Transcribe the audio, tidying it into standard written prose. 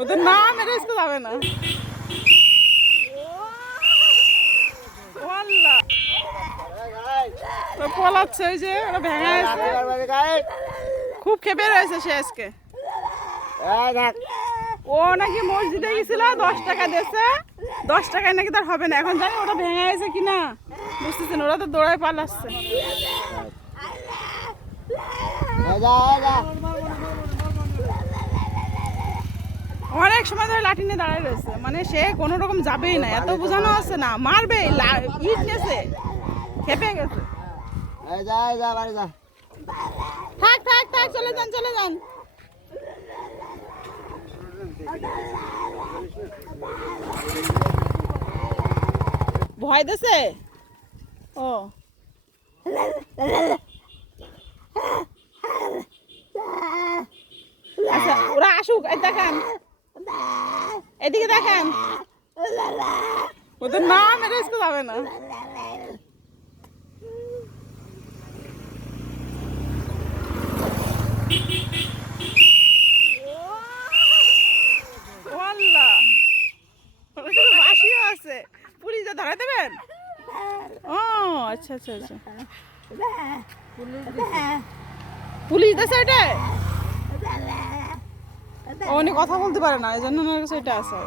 ওদের না মেরে আসতে যাবে না। পলাচ্ছে ওই যে ওরা ভেঙে খুব খেপে রয়েছে সে আজকে। ও নাকি মসজিদে গেছিল 10 টাকা দিয়েছে, 10 টাকায় নাকি তার হবে না। এখন জানি ওটা ভেঙে গেছে কিনা বুঝতেছেন, ওরা তো দৌড়ায় পালাচ্ছে। অনেক সময় ধরে লাঠি নিয়ে দাঁড়ায় রয়েছে, মানে সে কোনো রকম যাবেই না, এত বোঝানো আছে না, মারবে ইট নেছে, খেপে গেছে। থাক থাক থাক, চলে যান চলে যান। ভয় দিছে ও। আচ্ছা ওরা আসুক, এই দেখেন এদিকে দেখেন, ওদের না মেরে আসতে যাবে না। বাসিও আছে, পুলিশে ধরে দেবেন। ও আচ্ছা আচ্ছা আচ্ছা, পুলিশ দেশে এটা উনি কথা বলতে পারে না, এই জন্য ওনার কাছে এটা আছে।